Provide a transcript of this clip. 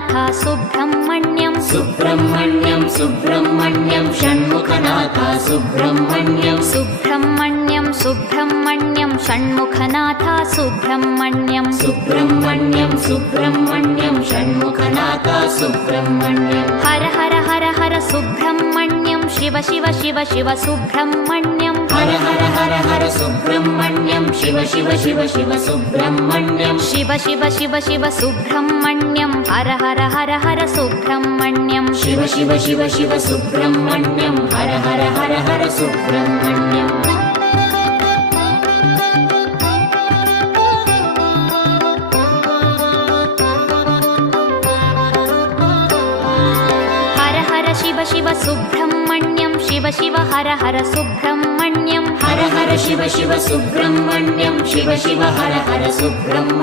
Shanmukhanath Subrahmanyam Subrahmanyam Subrahmanyam Shanmukhanath Subrahmanyam Subrahmanyam Subrahmanyam Shanmukhanath Subrahmanyam Subrahmanyam Subrahmanyam Shanmukhanath Subrahmanyam Har Har Har Har Subrahmanyam Shiva Shiva Shiva Shiva Subrahmanyam Har Har Har Har Subrahmanyam Shiva Shiva Shiva Shiva Subrahmanyam Shiva Shiva Shiva Shiva Subrahmanyam Har Har Har Har Subrahmanyam Shiva Shiva Shiva Shiva Subrahmanyam Har Har Har Har Subrahmanyam Har Har Shiva Shiva Subrahmanyam Shiva Shiva Har Har Subrahmanyam Har Har Shiva Shiva Subrahmanyam Shiva Shiva Har Har Subrahmanyam